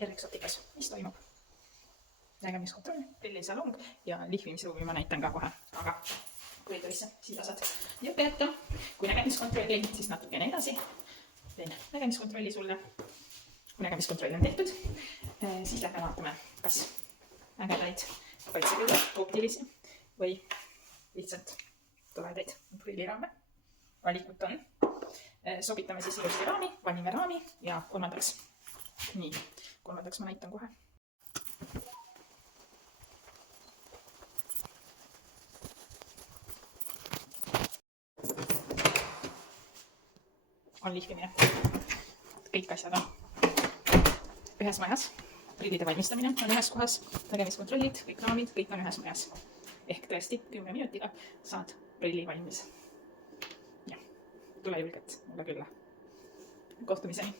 Ernex Opticas, mis toimub? Nägemiskontroll, prillisalong ja lihvimisruumi ma näitan ka kohe, aga koridorisse siia saad jätta. Kui nägemiskontrolli, siis natukene edasi. Teen nägemiskontrolli sulle. Kui nägemiskontroll on tehtud, siis lähme vaatame, kas ägedaid kaitsekülle, optilisi või lihtsalt toredaid prilliraame. Valikut on. Sobitame siis ilusti raami, valime raami ja kolmandaks. Nii, kolmandaks ma näitan kohe. On lihvimine. Kõik asjad on ühes majas. Prillide valmistamine on ühes kohas. Nägemiskontrollid, kõik raamid, kõik on ühes majas. Ehk tõesti 10 minutiga saad prilli valmis. Ja, tule julgelt mulle külla. Kohtumiseni.